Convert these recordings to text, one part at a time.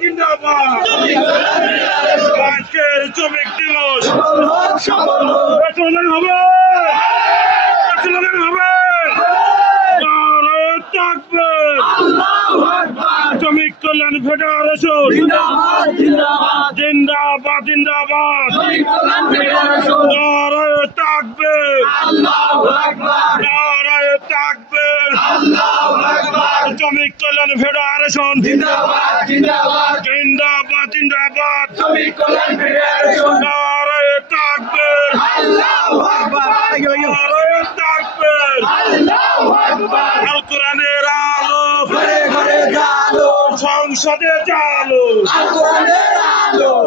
জিন্দাবাদ আজকের শ্রমিক দিবস শ্রমিক কল্যাণ ফেডারেশন জিন্দাবাদ জিন্দাবাদ নারায়ে তাকবীর নারায়ে তাকবীর শ্রমিক কল্যাণ ফেডারেশন জিন্দাবাদ জিন্দাবাদ নারায়ে তাকবীর নারায়ে তাকবীর আল কোরআনের আলো সংসদে জালো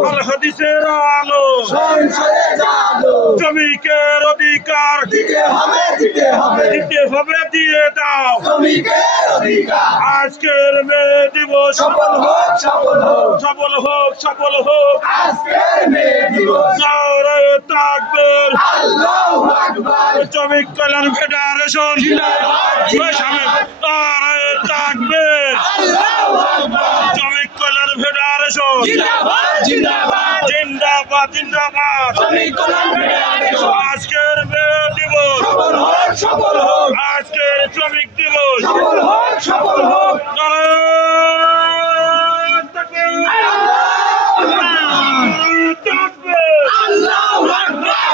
আল হাদিসের আলো শ্রমিকের অধিকার দিতে হবে দিয়ে দাও আজকের মে দিবস সফল হোক নারায়ে তাকবীর শ্রমিক কল্যাণ ফেডারেশন নারায়ে তাকবীর শ্রমিক কল্যাণ ফেডারেশন জিন্দাবাদ আজকের মে দিবস আজকের শ্রমিক দিবস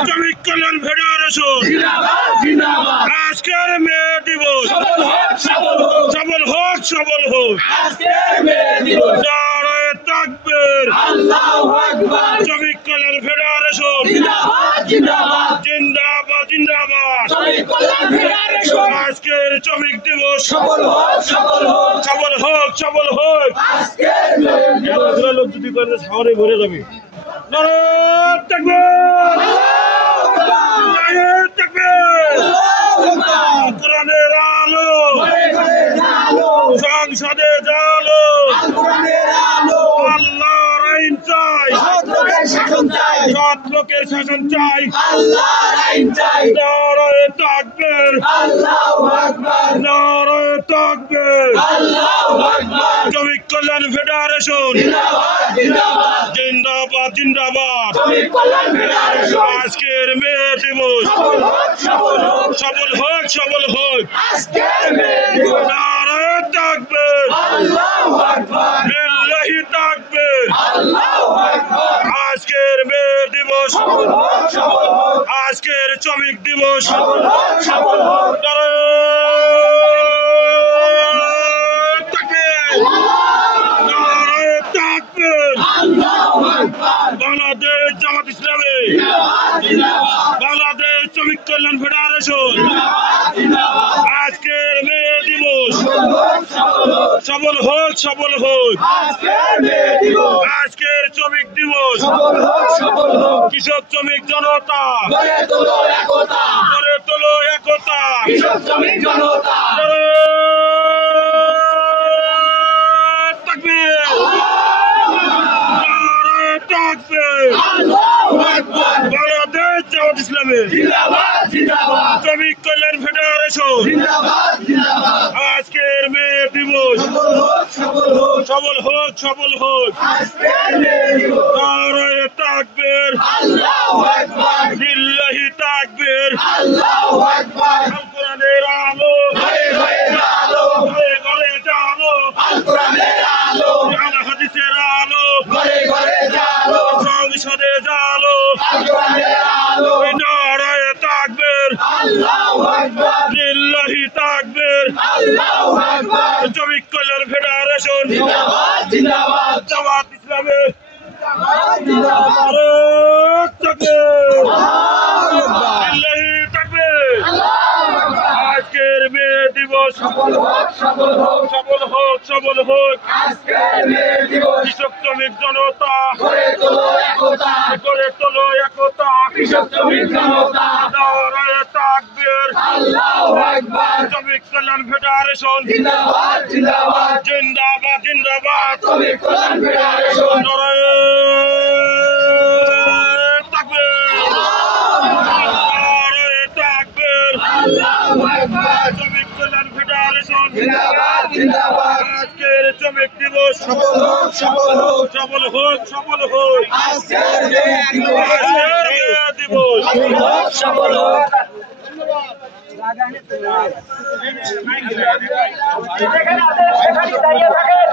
শ্রমিক কল্যাণ ফেডারেশন আজকের মে দিবস সফল হোক নারায়ে তাকবীর শ্রমিক কল্যাণ ফেডারেশন জিন্দাবাদ আজকের শ্রমিক দিবস সফল হোক লোক যদি করে শহরে ভরে যাবে নারায়ে তাকবীর কোরআনের আলো সংসদে জালো আল্লাহর আইন চাই সৎ লোকের শাসন চাই নারায়ে তাকবীর নারায়ে তাকবীর শ্রমিক কল্যাণ ফেডারেশন জিন্দাবাদ আজকের মে দিবস সফল হোক নারায়ে তাকবীর লিল্লাহি তাকবীর আজকের মে দিবস আজকের শ্রমিক দিবস নারায়ে তাকবীর বাংলাদেশ জামাত ইসলামী বাংলাদেশ শ্রমিক কল্যাণ ফেডারেশন আজকের মে দিবস সফল হোক আজকের শ্রমিক দিবস কৃষক শ্রমিক জনতা গড়ে তোলো একতা বাংলাদেশ জামাত ইসলামী শ্রমিক কল্যাণ ফেডারেশন আজকের মে দিবস সফল হোক নারায়ে তাকবীর লিল্লাহি তাকবীর আল কোরআনের আলো ঘরে জালো আল হাদিসের আলো সংসদে জালো নারায়ে তাকবীর লিল্লাহি তাকবীর শ্রমিক কল্যাণ ফেডারেশন জামাত ইসলামী আজকের মে দিবস সফল হোক কৃষক শ্রমিক জনতা গড়ে তোলো একতা নারায়ে তাকবীর শ্রমিক কল্যাণ ফেডারেশন জিন্দাবাদ নারায়ে তাকবীর শ্রমিক কল্যাণ ফেডারেশন আজকের শ্রমিক দিবস সফল হোক, সফল হোক, সফল হোক, সফল হোক। আজকের শ্রমিক দিবস আজকের দিবস সফল হোক, সফল হোক। যেখানে দাঁড়িয়ে থাকেন